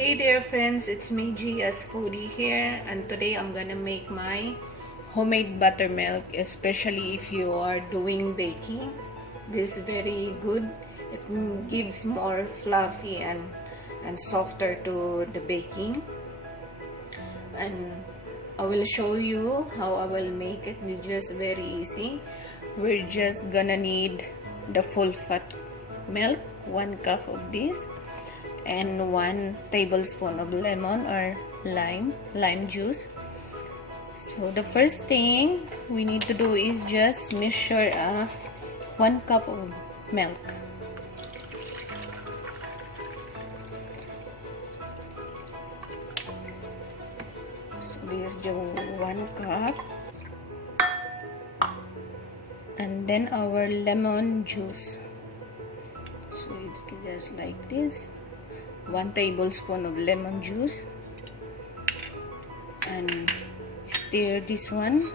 Hey there friends, it's me GS Foodie here, and today I'm gonna make my homemade buttermilk, especially if you are doing baking. This is very good. It gives more fluffy and softer to the baking, and I will show you how I will make it. It's just very easy. We're just gonna need the full fat milk, 1 cup of this, and 1 tablespoon of lemon or lime juice. So the first thing we need to do is just measure 1 cup of milk. So this is just 1 cup, and then our lemon juice. So it's just like this. 1 tablespoon of lemon juice, and stir this one.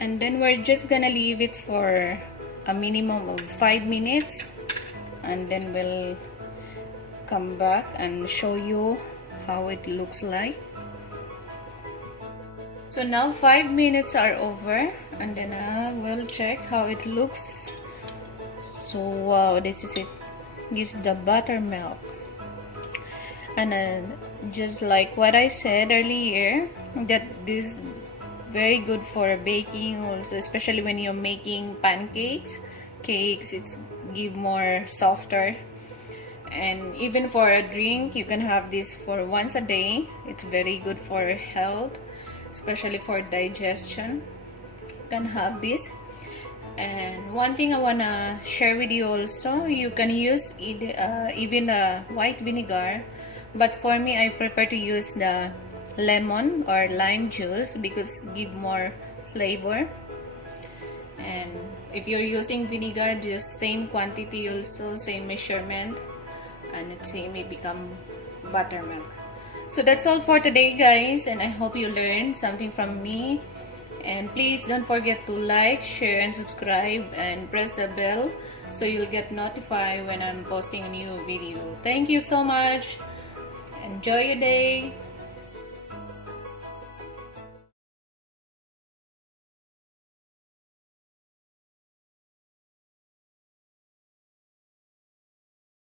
And then we're just gonna leave it for a minimum of 5 minutes, and then we'll come back and show you how it looks like. So now 5 minutes are over, and then we'll check how it looks. So wow, this is it. This is the buttermilk, and just like what I said earlier, that this is very good for baking also, especially when you're making pancakes, cakes. It's give more softer, and even for a drink you can have this for once a day. It's very good for health, especially for digestion. You can have this. And one thing I wanna share with you also, you can use even white vinegar, but for me I prefer to use the lemon or lime juice because give more flavor. And if you're using vinegar, just same quantity also, same measurement, and it may become buttermilk. So that's all for today, guys, and I hope you learned something from me. And please don't forget to like, share, and subscribe, and press the bell so you'll get notified when I'm posting a new video. Thank you so much. Enjoy your day.